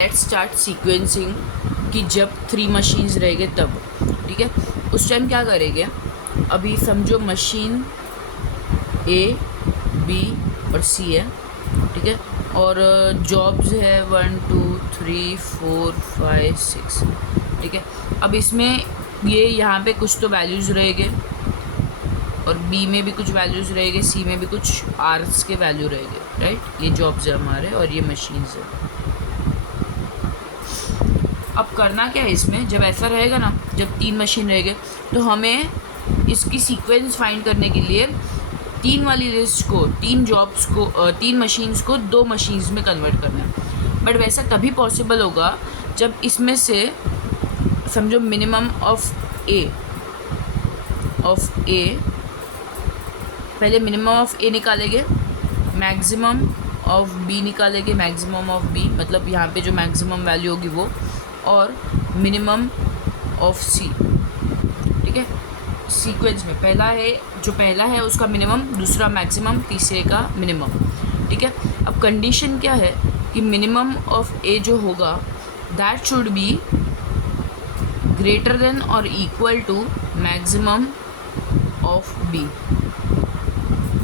Let's start sequencing कि जब 3 machines रहेंगे तब, ठीक है। उस टाइम क्या करेंगे, अभी समझो मशीन ए, बी और सी है, ठीक है। और जॉब्स है 1 2 3 4 5 6, ठीक है। अब इसमें ये यहाँ पे कुछ तो वैल्यूज़ रहेंगे और बी में भी कुछ वैल्यूज़ रहेंगे, सी में भी कुछ आर्स के वैल्यू रहेंगे, राइट। ये जॉब्स है हमारे और ये मशीन्स है। अब करना क्या है इसमें, जब ऐसा रहेगा ना, जब 3 मशीन रहेंगे तो हमें इसकी सीक्वेंस फाइंड करने के लिए 3 वाली लिस्ट को, 3 जॉब्स को, 3 मशीन्स को 2 मशीन्स में कन्वर्ट करना है। बट वैसा तभी पॉसिबल होगा जब इसमें से समझो मिनिमम ऑफ ए पहले मिनिमम ऑफ ए निकालेंगे, मैक्सिमम ऑफ बी निकालेंगे, मैक्सिमम ऑफ बी मतलब यहाँ पे जो मैक्सिमम वैल्यू होगी वो, और मिनिमम ऑफ सी, ठीक है। सीक्वेंस में पहला है उसका मिनिमम, दूसरा मैक्सिमम, तीसरे का मिनिमम, ठीक है। अब कंडीशन क्या है कि मिनिमम ऑफ ए जो होगा that should be greater than और equal to maximum of B,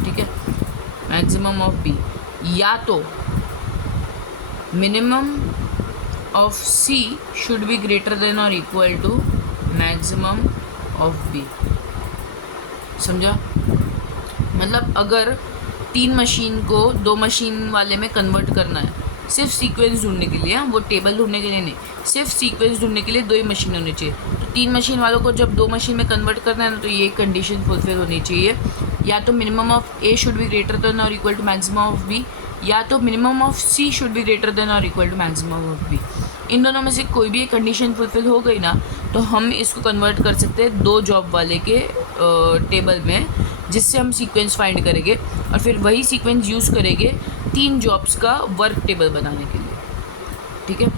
ठीक है। मैक्सिमम ऑफ बी, या तो minimum of C should be greater than और equal to maximum of B. समझा? मतलब अगर 3 मशीन को 2 मशीन वाले में कन्वर्ट करना है, सिर्फ सीक्वेंस ढूंढने के लिए, वो टेबल ढूंढने के लिए नहीं, सिर्फ सीक्वेंस ढूंढने के लिए 2 ही मशीन होनी चाहिए। तो 3 मशीन वालों को जब 2 मशीन में कन्वर्ट करना है ना, तो ये कंडीशन फुलफिल होनी चाहिए, या तो minimum of A should be greater than और equal to maximum of B, या तो minimum of C should be greater than और equal to maximum of B. इन दोनों में से कोई भी एक कंडीशन फुलफिल हो गई ना, तो हम इसको कन्वर्ट कर सकते हैं 2 जॉब वाले के टेबल में, जिससे हम सीक्वेंस फाइंड करेंगे और फिर वही सीक्वेंस यूज़ करेंगे 3 जॉब्स का वर्क टेबल बनाने के लिए, ठीक है।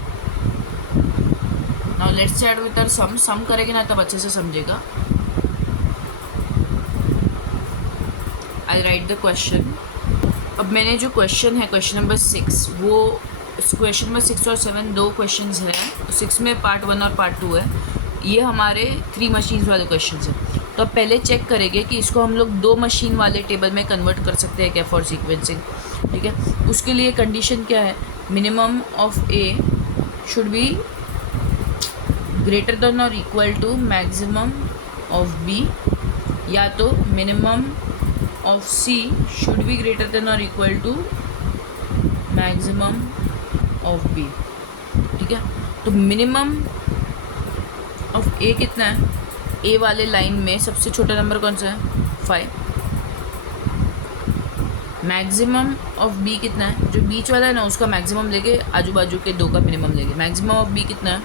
Now let's start with our sum करेंगे ना तब अच्छे से समझेगा। I write the question. अब मैंने जो क्वेश्चन है क्वेश्चन नंबर 6, वो क्वेश्चन नंबर 6 और 7 2 क्वेश्चन हैं। 6 में पार्ट 1 और पार्ट 2 है। ये हमारे 3 मशीन्स वाले क्वेश्चन हैं। तो अब पहले चेक करेंगे कि इसको हम लोग 2 मशीन वाले टेबल में कन्वर्ट कर सकते हैं क्या फॉर सीक्वेंसिंग, ठीक है। उसके लिए कंडीशन क्या है, minimum of A should be greater than और equal to maximum of B, या तो minimum of C should be greater than और equal to maximum of B, ठीक है। तो मिनिमम ऑफ ए कितना है, ए वाले लाइन में सबसे छोटा नंबर कौन सा है, 5। मैक्सिमम ऑफ बी कितना है, जो बीच वाला है ना उसका मैक्सिमम लेके आजू बाजू के 2 का मिनिमम लेंगे। मैक्सिमम ऑफ बी कितना है,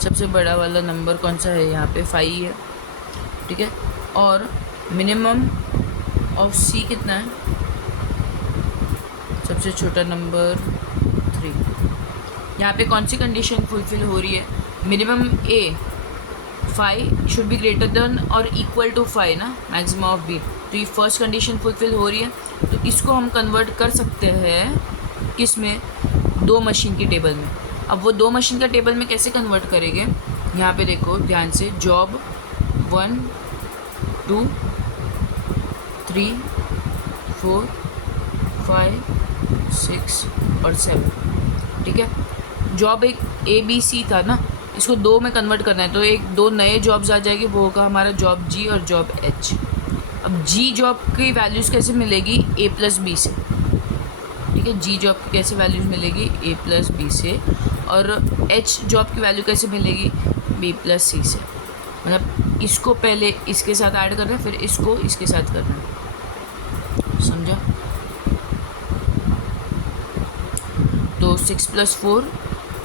सबसे बड़ा वाला नंबर कौन सा है, यहाँ पे 5 ही है, ठीक है। और मिनिमम ऑफ सी कितना है, सबसे छोटा नंबर 3। यहाँ पे कौन सी कंडीशन फुलफिल हो रही है, minimum A 5 should be greater than और इक्वल टू 5 ना, मैक्सिमम ऑफ बी। तो ये फर्स्ट कंडीशन फुलफिल हो रही है, तो इसको हम कन्वर्ट कर सकते हैं किस में, 2 मशीन की टेबल में। अब वो 2 मशीन का टेबल में कैसे कन्वर्ट करेंगे, यहाँ पे देखो ध्यान से, जॉब 1 2 3 4 5 6 और 7, ठीक है। जॉब एक ए बी सी था ना, इसको 2 में कन्वर्ट करना है, तो 2 नए जॉब्स आ जाएगी, वो होगा हमारा जॉब जी और जॉब एच। अब जी जॉब की वैल्यूज़ कैसे मिलेगी, ए प्लस बी से, ठीक है। जी जॉब की कैसे वैल्यूज़ मिलेगी, ए प्लस बी से, और एच जॉब की वैल्यू कैसे मिलेगी, बी प्लस सी से। मतलब इसको पहले इसके साथ ऐड करना है, फिर इसको इसके साथ करना है, समझा। तो 6 + 4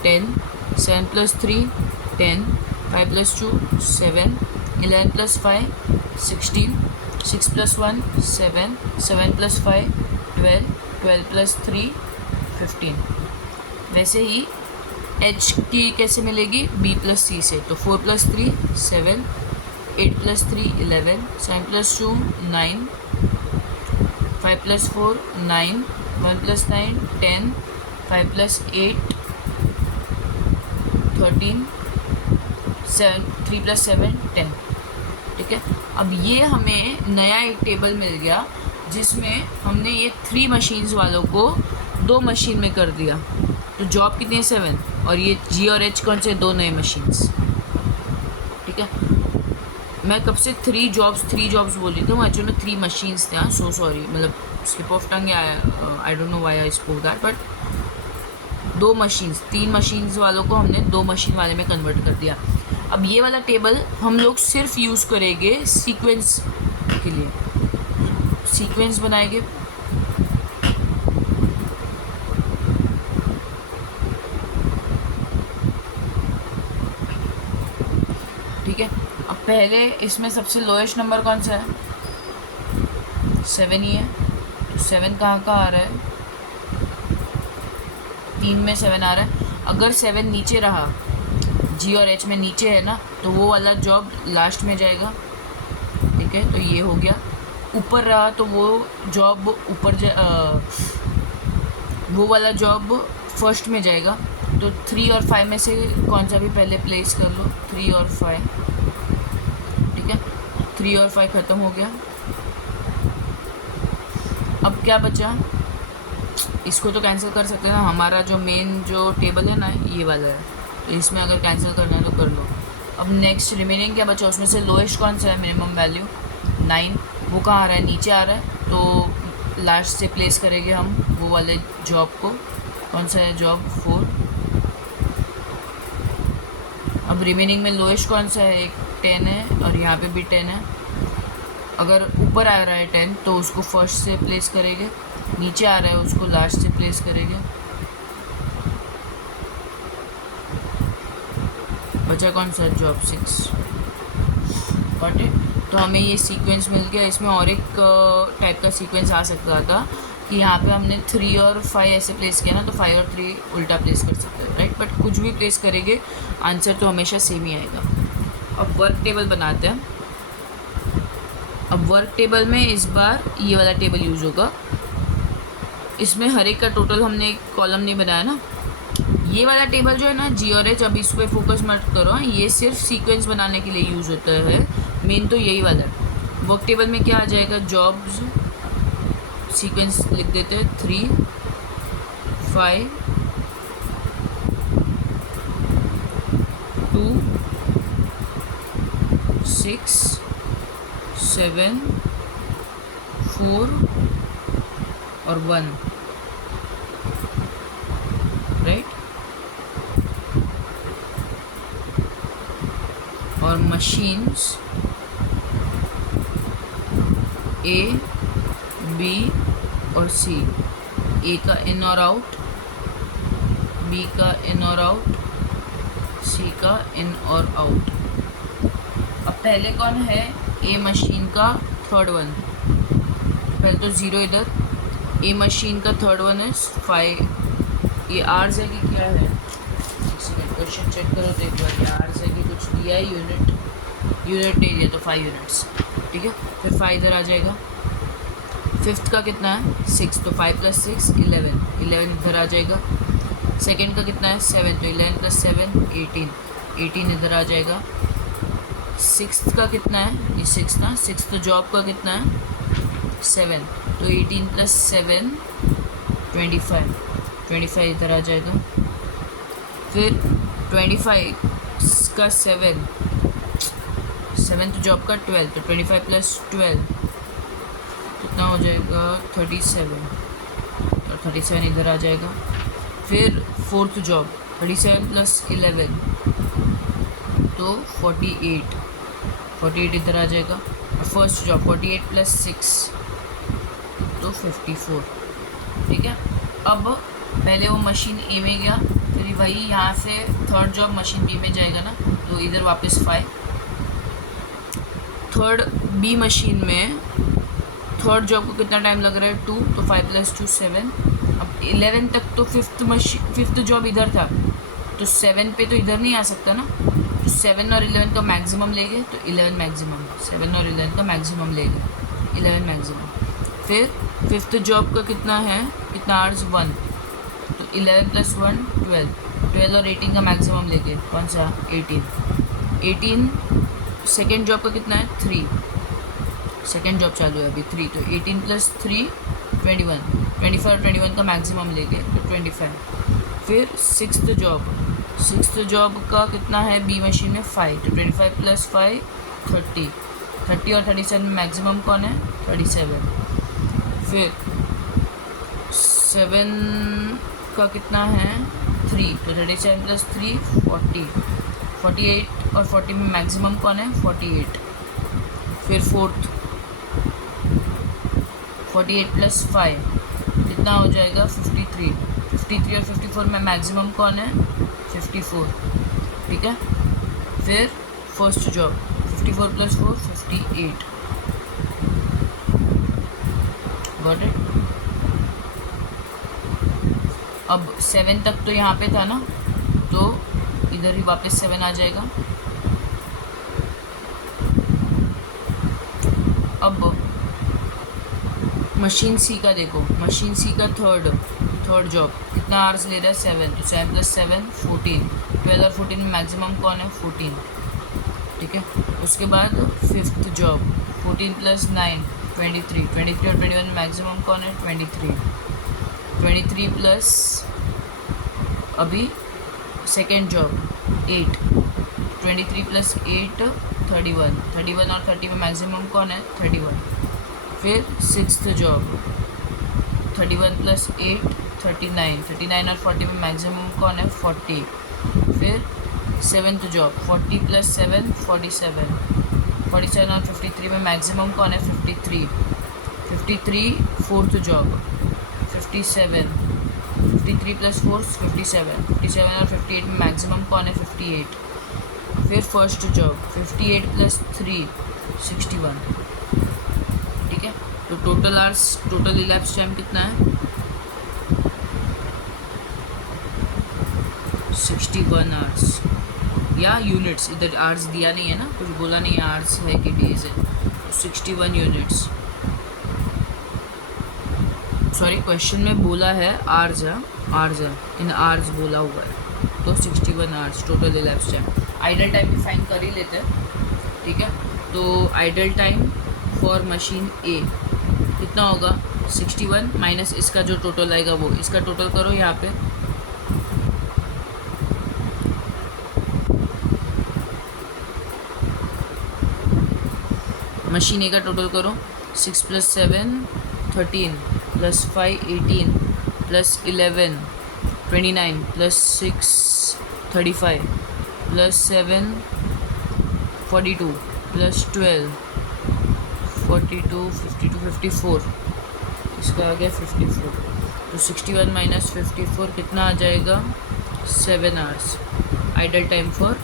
10, 7 + 3 10, 5 + 2 7, 11 + 5 16, 6 + 1 7, 7 + 5 12, 12 + 3 15। वैसे ही एच की कैसे मिलेगी, बी प्लस सी से, तो 4 + 3 7, 8 + 3 11, 7 + 2 9, 5 + 4 9, 1 + 9 10, 5 + 8 13, 7, 3 + 7 10। ठीक है, अब ये हमें नया एक टेबल मिल गया जिसमें हमने ये 3 मशीन्स वालों को 2 मशीन में कर दिया। तो जॉब कितनी है 7, और ये जी और एच कौन से 2 नए मशीन्स। ठीक है, मैं कब से 3 जॉब्स बोल रही थी, वो एक्चुअली में 3 मशीन्स थे। हाँ, सो सॉरी, मतलब स्लिप ऑफ टंग आया, I don't know why I spoke that, but 2 machines, 3 machines वालों को हमने 2 मशीन वाले में कन्वर्ट कर दिया। अब ये वाला टेबल हम लोग सिर्फ यूज़ करेंगे सीक्वेंस के लिए, सीक्वेंस बनाएंगे। ठीक है, अब पहले इसमें सबसे लोएस्ट नंबर कौन सा है, 7 ही है। तो 7 कहाँ आ रहा है, 3 में 7 आ रहा है। अगर 7 नीचे रहा, जी और एच में नीचे है ना, तो वो वाला जॉब लास्ट में जाएगा। ठीक है, तो ये हो गया। ऊपर रहा तो वो जॉब वो वाला जॉब फर्स्ट में जाएगा। तो 3 और 5 में से कौन सा भी पहले प्लेस कर लो, 3 और 5। ठीक है, 3 और 5 ख़त्म हो गया। अब क्या बचा, इसको तो कैंसिल कर सकते हैं ना, हमारा जो मेन जो टेबल है ना ये वाला है, तो इसमें अगर कैंसिल करना है तो कर लो। अब नेक्स्ट रिमेनिंग क्या बचा, उसमें से लोएस्ट कौन सा है, मिनिमम वैल्यू 9, वो कहाँ आ रहा है, नीचे आ रहा है। तो लास्ट से प्लेस करेंगे हम वो वाले जॉब को, कौन सा है जॉब 4। अब रिमेनिंग में लोएस्ट कौन सा है, एक 10 है और यहाँ पे भी 10 है। अगर ऊपर आ रहा है 10 तो उसको फर्स्ट से प्लेस करेंगे, नीचे आ रहा है उसको लास्ट से प्लेस करेंगे। बचा कौन सा, जॉब 6। Got it. तो हमें ये सीक्वेंस मिल गया। इसमें और एक टाइप का सीक्वेंस आ सकता था कि यहाँ पे हमने 3 और 5 ऐसे प्लेस किया ना, तो 5 और 3 उल्टा प्लेस कर सकते हैं, राइट। बट कुछ भी प्लेस करेंगे आंसर तो हमेशा सेम ही आएगा। अब वर्क टेबल बनाते हैं। अब वर्क टेबल में इस बार ये वाला टेबल यूज़ होगा। इसमें हर एक का टोटल हमने एक कॉलम नहीं बनाया ना। ये वाला टेबल जो है ना, जी और एच, अब इस पर फोकस मत करो, ये सिर्फ सीक्वेंस बनाने के लिए यूज़ होता है। मेन तो यही वाला है। वर्क टेबल में क्या आ जाएगा, जॉब्स, सीक्वेंस लिख देते हैं 3, 5, 2, 6, 7, 4 और 1, राइट। और मशीन्स ए, बी और सी, ए का इन और आउट, बी का इन और आउट, सी का इन और आउट। अब पहले कौन है, ए मशीन का थर्ड वन, पहले तो 0 इधर। ए मशीन का थर्ड वन है 5, ये आर्स है कि क्या है, क्वेश्चन चेक करो तो एक बार, ये आर्स है कि कुछ दिया है, यूनिट नहीं दिया तो 5 यूनिट्स। ठीक है, फिर 5 इधर आ जाएगा। फिफ्थ का कितना है 6, तो 5 + 6 11, 11 इधर आ जाएगा। सेकंड का कितना है 7, तो 11 + 7 18, 18 इधर आ जाएगा। सिक्स्थ का कितना है, ये 6 ना, सिक्स्थ जॉब का कितना है 7, तो 18 + 7 25, 25 इधर आ जाएगा। फिर 25 का 7, 7th जॉब का 12, तो 25 + 12 कितना हो जाएगा 37, तो 37 इधर आ जाएगा। फिर फोर्थ जॉब 37 + 11, तो 48, 48 इधर आ जाएगा। और फर्स्ट जॉब 48 + 6, तो 54। ठीक है, अब पहले वो मशीन ए में गया, फिर वही यहाँ से थर्ड जॉब मशीन बी में जाएगा ना, तो इधर वापस 5। थर्ड बी मशीन में थर्ड जॉब को कितना टाइम लग रहा है 2, तो 5 + 2 7। अब 11 तक तो फिफ्थ जॉब इधर था, तो 7 पे तो इधर नहीं आ सकता ना, तो 7 और 11 का मैक्सिमम लेंगे, तो 11 मैक्सिमम, 7 और 11 का मैक्सिमम लेंगे, 11 मैक्सिमम। फिर फिफ्थ जॉब का कितना है, कितना आवर्स 1, तो 11 + 1 12, 12 और 18 का मैक्सिमम लेके, कौन सा 18 सेकेंड जॉब का कितना है 3, सेकेंड जॉब चालू है अभी 3, तो 18 + 3 21, 25 और 21 का मैक्सिमम लेके तो 25। फिर सिक्स्थ जॉब का कितना है बी मशीन में 5, तो 25 + 5 30, 30 और 37 में मैक्सिमम कौन है 37। फिर 7 का कितना है 3, तो 37 + 3 40, 48 और 40 में मैक्सिमम कौन है 48। फिर फोर्थ 48 + 5 कितना हो जाएगा 53, 53 और 54 में मैक्सिमम कौन है 54, ठीक है। फिर फर्स्ट जॉब 54 + 4 58, गॉट इट। अब 7 तक तो यहाँ पे था ना, तो इधर ही वापस 7 आ जाएगा। अब मशीन सी का देखो, मशीन सी का थर्ड जॉब कितना आवर्स ले रहा है 7, तो 7 + 7 14, 12 और 14 में मैक्सिमम कौन है 14, ठीक है। उसके बाद फिफ्थ जॉब 14 + 9 23, 23 और 21 में मैक्सिमम कौन है 23, 23 प्लस अभी सेकेंड जॉब 8, 23 + 8 31, 31 और 30 में मैक्सिमम कौन है 31। फिर सिक्स्थ जॉब 31 + 8 39, 39 और 40 में मैक्सिमम कौन है 40। फिर सेवन्थ जॉब 40 + 7 47, 47 और 53 में मैक्सिमम कौन है 53, 53। फोर्थ जॉब 57, 53 + 4 57, 57 और 58 में मैक्सिमम कौन है 58। फिर फर्स्ट जॉब 58 + 3 61, ठीक है। तो टोटल इलैप्स टाइम कितना है 61 आवर्स, या यूनिट्स, इधर आवर्स दिया नहीं है ना, कुछ बोला नहीं है आवर्स है कि डेज है, तो 61 यूनिट्स, सॉरी क्वेश्चन में बोला है आवर्स है, इन आवर्स बोला हुआ है, तो 61 hours total elapse time. Idle time भी फाइन कर ही लेते हैं, ठीक है। तो आइडल टाइम फॉर मशीन ए कितना होगा 61 माइनस इसका जो टोटल आएगा वो, इसका टोटल करो यहाँ पे, मशीन ए का टोटल करो 6 + 7 13 + 5 18 + 11 29 + 6 35 + 7 42 + 12 42 52 54, इसका आ गया 54, तो 61 - 54 कितना आ जाएगा 7 hours idle time for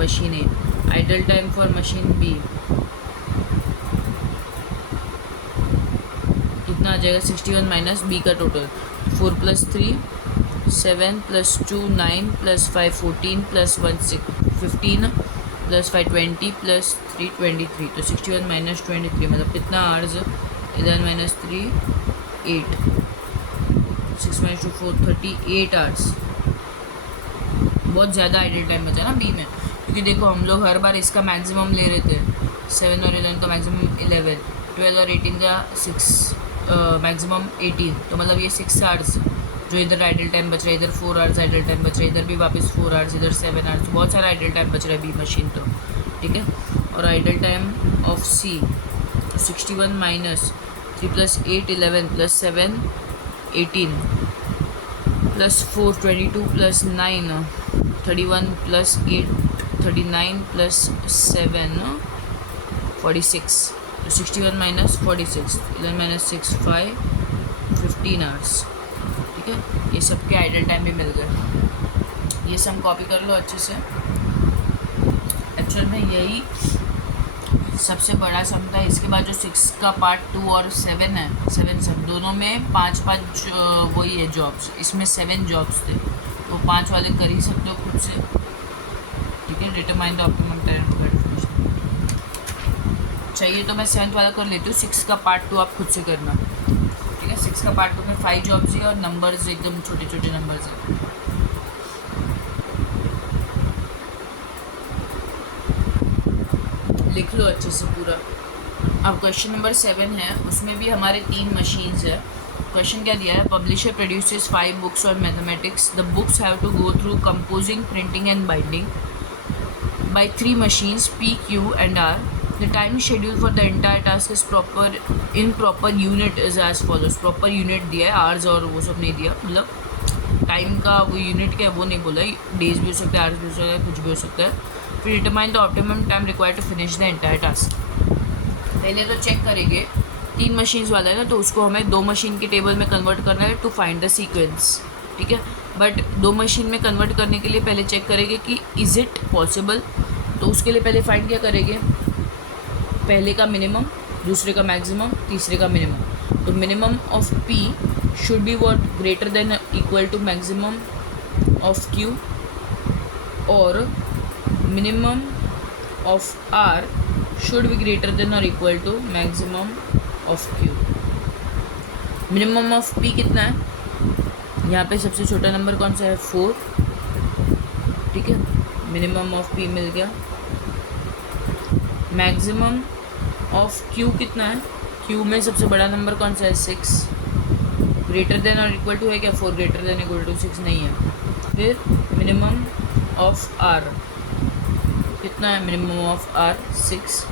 machine A. Idle time for machine B कितना आ जाएगा 61 - बी का टोटल 4 + 3 7 + 2 9 + 5 14 + 1 15 + 5 20 + 3 23, तो 61 - 23 मतलब कितना आवर्स 11 - 3 8, 6 - 2 4 38 आवर्स। बहुत ज़्यादा आइडल टाइम बचा ना बी में, क्योंकि देखो हम लोग हर बार इसका मैक्सिमम ले रहे थे, 7 और 11 का मैक्सिमम 11, 12 और 18 का 6 मैक्सिमम 18, तो मतलब ये 6 आवर्स जो इधर आइडल टाइम बच रहा है, इधर 4 आवर्स आइडल टाइम बच रहा है, इधर भी वापस 4 आवर्स, इधर 7 आवर्स, तो बहुत सारा आइडल टाइम बच रहा है बी मशीन तो, ठीक है। और आइडल टाइम ऑफ सी 61 - 3 + 8 11 + 7 18 + 4 22 + 9 31 + 8 39 + 7 46, तो 61 - 46 11 - 6 5 15 आवर्स, ठीक है। ये सब के आइडल टाइम भी मिल गए, ये सब कॉपी कर लो अच्छे से। एक्चुअल में यही सबसे बड़ा सम था। इसके बाद जो 6 का पार्ट 2 और 7 है, 7 सम दोनों में 5 वही है जॉब्स, इसमें 7 जॉब्स थे, तो 5 वाले कर ही सकते हो खुद से, ठीक है। Determine the optimum time for चाहिए तो मैं 7th वाला कर लेती हूँ, 6 का पार्ट 2 आप खुद से करना, ठीक है। 6 का पार्ट 2 में 5 जॉब्स है और नंबर्स एकदम छोटे छोटे नंबर्स है। लिख लो अच्छे से पूरा। अब क्वेश्चन नंबर 7 है, उसमें भी हमारे 3 मशीन्स है। क्वेश्चन क्या दिया है, publisher produces 5 books on mathematics, the books have to go through composing, printing and binding by 3 machines P, Q and R. The time schedule for the entire task is proper unit is as follows. Proper unit दिया है, hours और वो सब नहीं दिया, मतलब time का वो यूनिट क्या है वो नहीं बोला, डेज भी हो सकता है, आवर्स भी हो सकता है, कुछ भी हो सकता है। फिर determine the optimum time required to finish the entire task. पहले तो चेक करेंगे 3 मशीन्स वाला है ना, तो उसको हमें 2 मशीन के टेबल में कन्वर्ट करना है टू फाइंड द सीक्वेंस, ठीक है। बट 2 मशीन में कन्वर्ट करने के लिए पहले चेक करेंगे कि इज़ इट पॉसिबल। तो उसके लिए पहले फाइंड क्या करेंगे, पहले का मिनिमम, दूसरे का मैक्सिमम, तीसरे का मिनिमम। तो minimum of P should be what, greater than equal to maximum of Q, और minimum of R should be greater than और equal to maximum of Q। Minimum of P कितना है, यहाँ पे सबसे छोटा नंबर कौन सा है, 4, ठीक है। मिनिमम ऑफ P मिल गया। मैक्सिमम ऑफ Q कितना है, Q में सबसे बड़ा नंबर कौन सा है, 6, ग्रेटर देन और इक्वल टू है क्या, 4 ग्रेटर देन इक्वल टू 6 नहीं है। फिर मिनिमम ऑफ R कितना है, मिनिमम ऑफ R 6,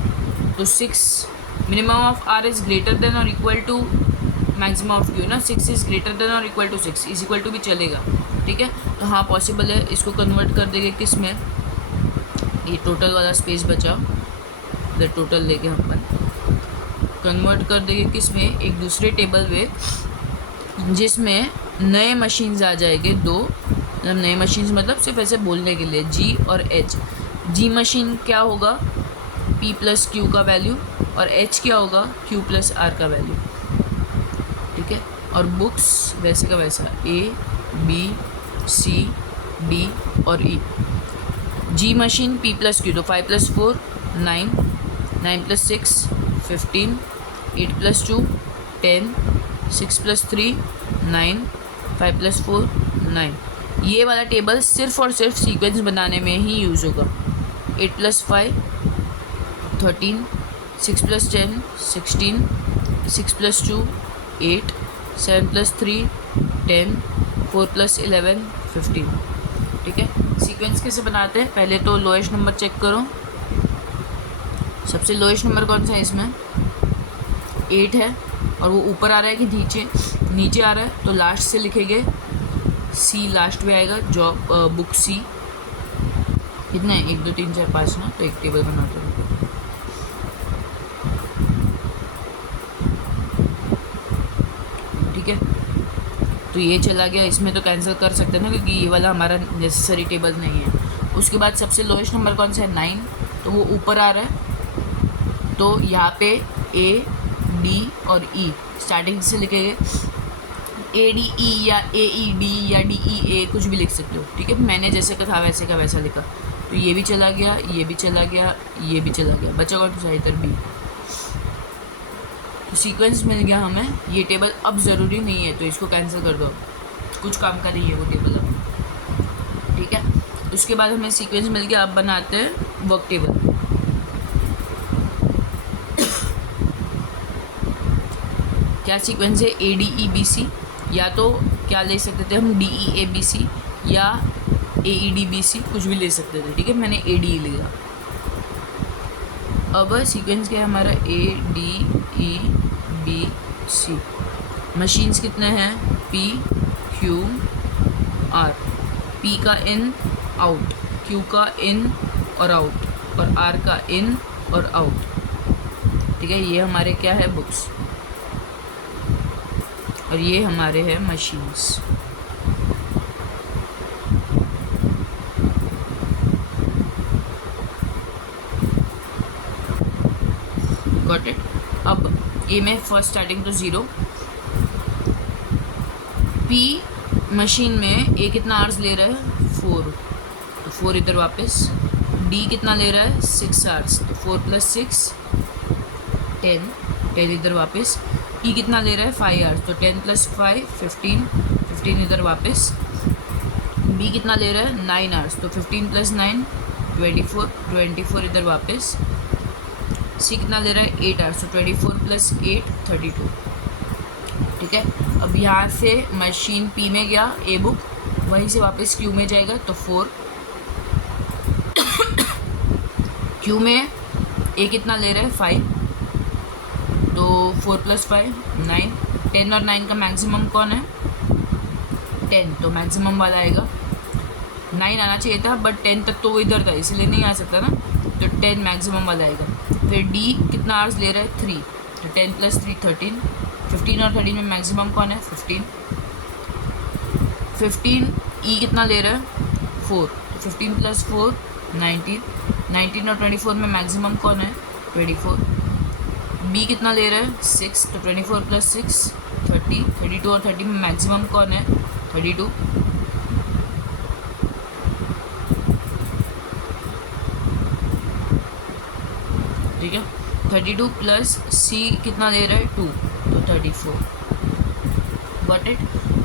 तो 6 minimum of R is greater than और equal to maximum of Q ना, 6 इज़ ग्रेटर देन और equal to 6 is equal to भी चलेगा, ठीक है। तो हाँ पॉसिबल है, इसको कन्वर्ट कर देंगे किस में, ये टोटल वाला स्पेस बचा, इधर टोटल लेके हम अपन कन्वर्ट कर देंगे किस में, एक दूसरे टेबल में जिसमें नए मशीन्स आ जाएंगे 2, मतलब नए मशीन्स मतलब सिर्फ ऐसे बोलने के लिए, G और H। G मशीन क्या होगा, P प्लस Q का वैल्यू, और H क्या होगा, Q प्लस R का वैल्यू, ठीक है। और बुक्स वैसे का वैसा A, B, C, D और E। G machine P plus Q, तो 5 plus 4 9, 9 plus 6 15, 8 plus 2 10, 6 plus 3 9, 5 plus 4 9। ये वाला टेबल सिर्फ और सिर्फ सीक्वेंस बनाने में ही यूज़ होगा। 8 plus 5 13, 6 plus 10 16, 6 plus 2 8, 7 plus 3 10, 4 plus 11 15, ठीक है। सीक्वेंस कैसे बनाते हैं, पहले तो लोएस्ट नंबर चेक करो। सबसे लोएस्ट नंबर कौन सा है इसमें, 8 है, और वो ऊपर आ रहा है कि नीचे, नीचे आ रहा है, तो लास्ट से लिखेंगे, C लास्ट में आएगा, जॉब बुक C कितना है, 1 2 3 4 5 ना, तो एक टेबल बनाते हैं, ठीक है। तो ये चला गया, इसमें तो कैंसिल कर सकते हैं ना, क्योंकि ये वाला हमारा नेसेसरी टेबल नहीं है। उसके बाद सबसे लोएस्ट नंबर कौन सा है, 9, तो वो ऊपर आ रहा है, तो यहाँ पे A, D और E स्टार्टिंग से लिखेंगे, ADE या AED या DEA कुछ भी लिख सकते हो, ठीक है। मैंने जैसे का था वैसे का वैसा लिखा, तो ये भी चला गया, ये भी चला गया, ये भी चला गया, बचा कौन सा इधर B। तो सीक्वेंस मिल गया हमें, ये टेबल अब ज़रूरी नहीं है, तो इसको कैंसिल कर दो, कुछ काम का नहीं है वो टेबल अब, ठीक है। उसके बाद हमें सीक्वेंस मिल गया, अब बनाते हैं वर्क टेबल। क्या सीक्वेंस है, ADEBC, या तो क्या ले सकते थे हम, DEABC या AEDBC, कुछ भी ले सकते थे, ठीक है। मैंने ADE लिया। अब सीक्वेंस क्या है हमारा, ADEBC। मशीन्स कितने हैं, P, Q, R। P का इन आउट, Q का इन और आउट, और R का इन और आउट, ठीक है। ये हमारे क्या है, बुक्स, और ये हमारे हैं मशीन्स। Got it. अब ए में फर्स्ट स्टार्टिंग तो 0, P मशीन में A कितना आवर्स ले रहा है, 4, तो 4 इधर वापस। D कितना ले रहा है, 6 आवर्स, तो 4 प्लस 6 10, 10 इधर वापस। E कितना ले रहा है, 5 आवर्स, तो 10 प्लस 5 15, 15 इधर वापस। B कितना ले रहा है, 9 आवर्स, तो 15 प्लस 9 24, 24 इधर वापस। सी कितना ले रहा है 8 आवर्स, तो 24 + 8 32। ठीक है, अब यहाँ से मशीन पी में गया ए बुक, वहीं से वापस क्यू में जाएगा, तो 4। क्यू में ए कितना ले रहा है 5, तो 4 + 5 9। 10 और 9 का मैक्सिमम कौन है 10, तो मैक्सिमम वाला आएगा। 9 आना चाहिए था बट 10 तक तो वो इधर था इसलिए नहीं आ सकता ना, तो 10 मैक्सिमम वाला आएगा। फिर डी कितना आवर्स ले रहा है 3, तो 10 + 3 13। 15 और 13 में मैक्सिमम कौन है 15। 15 ई कितना ले रहा है 4, तो 15 + 4 19। 19 और 24 में मैक्सिमम कौन है 24। बी कितना ले रहा है 6, तो 24 + 6 30। 32 और 30 में मैक्सिमम कौन है 32। ठीक है, 32 प्लस सी कितना ले रहा है 2, तो 34। Got it.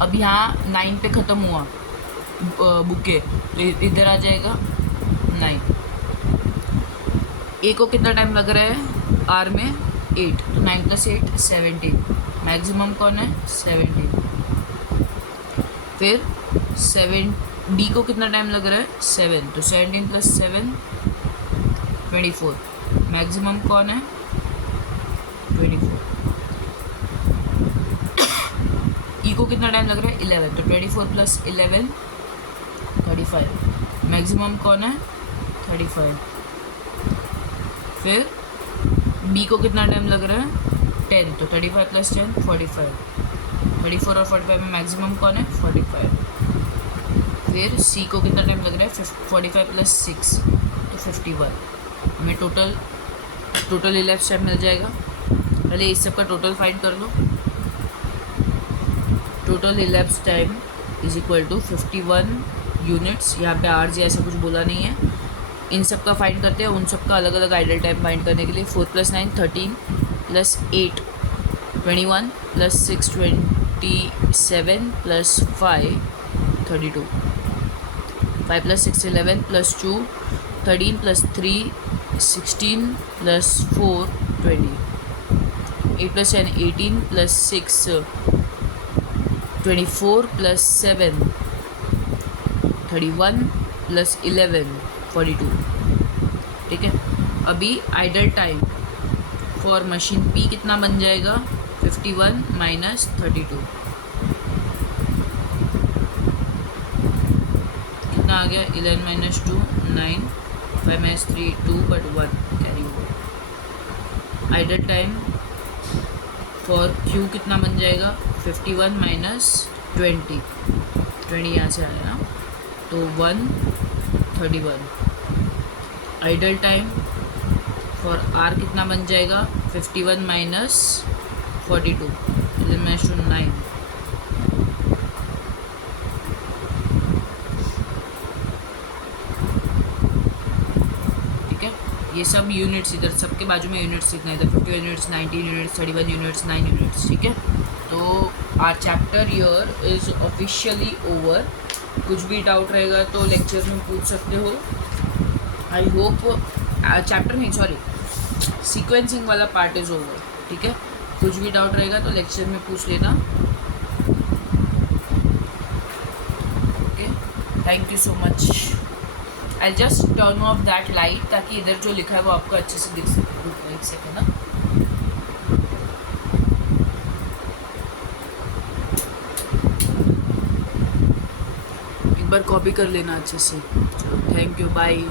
अब यहाँ 9 पे ख़त्म हुआ बुके, तो इधर आ जाएगा 9। ए को कितना टाइम लग रहा है आर में 8, तो 9 + 8 17। मैक्सिमम कौन है 17। फिर 7 डी को कितना टाइम लग रहा है 7, तो 17 + 7 24। मैक्सिमम कौन है 24। ई को कितना टाइम लग रहा है 11, तो 24 + 11 35। मैक्सिमम कौन है 35। फिर बी को कितना टाइम लग रहा है 10, तो 35 + 10 45। 34 और 45 में मैक्सिमम कौन है 45। फिर सी को कितना टाइम लग रहा है 45 + 6, तो 51। हमें टोटल इलेप्स टाइम मिल जाएगा। पहले इस सब का टोटल फाइंड कर लो। Total elapsed time = 51 units. यहाँ पे आर जी ऐसा कुछ बोला नहीं है। इन सब का फाइंड करते हैं, उन सब का अलग अलग आइडल टाइम फाइंड करने के लिए। 4 + 9 13 + 8 21 + 6 27 + 5 32। 5 + 6 11 + 2 13 + 3 16 + 4 20। 8 + 10 18 + 6 24 + 7 31 + 11 42। ठीक है, अभी idol time for machine P कितना बन जाएगा 51 - 32। कितना आ गया 11 - 2 9 5 - 3 2 but 1 carry over. Idol time for Q कितना बन जाएगा 51 - 20 यहाँ से आया ना, तो 131। आइडल टाइम फॉर आर कितना बन जाएगा 51 - 42 11 - 2 9। ठीक है, ये सब यूनिट्स इधर सबके बाजू में यूनिट्स लिखना है। इधर 50 यूनिट्स 19 यूनिट्स 31 यूनिट्स 9 यूनिट्स। ठीक है, तो our chapter here is officially over. कुछ भी डाउट रहेगा तो लेक्चर में पूछ सकते हो। आई होप चैप्टर नहीं सॉरी सीक्वेंसिंग वाला पार्ट इज़ ओवर। ठीक है, कुछ भी डाउट रहेगा तो लेक्चर में पूछ लेना। Okay, thank you so much. I just turn off that light ताकि इधर जो लिखा है वो आपको अच्छे से दिख सके। एक सेकेंड ना, एक बार कॉपी कर लेना अच्छे से। चलो, थैंक यू, बाय।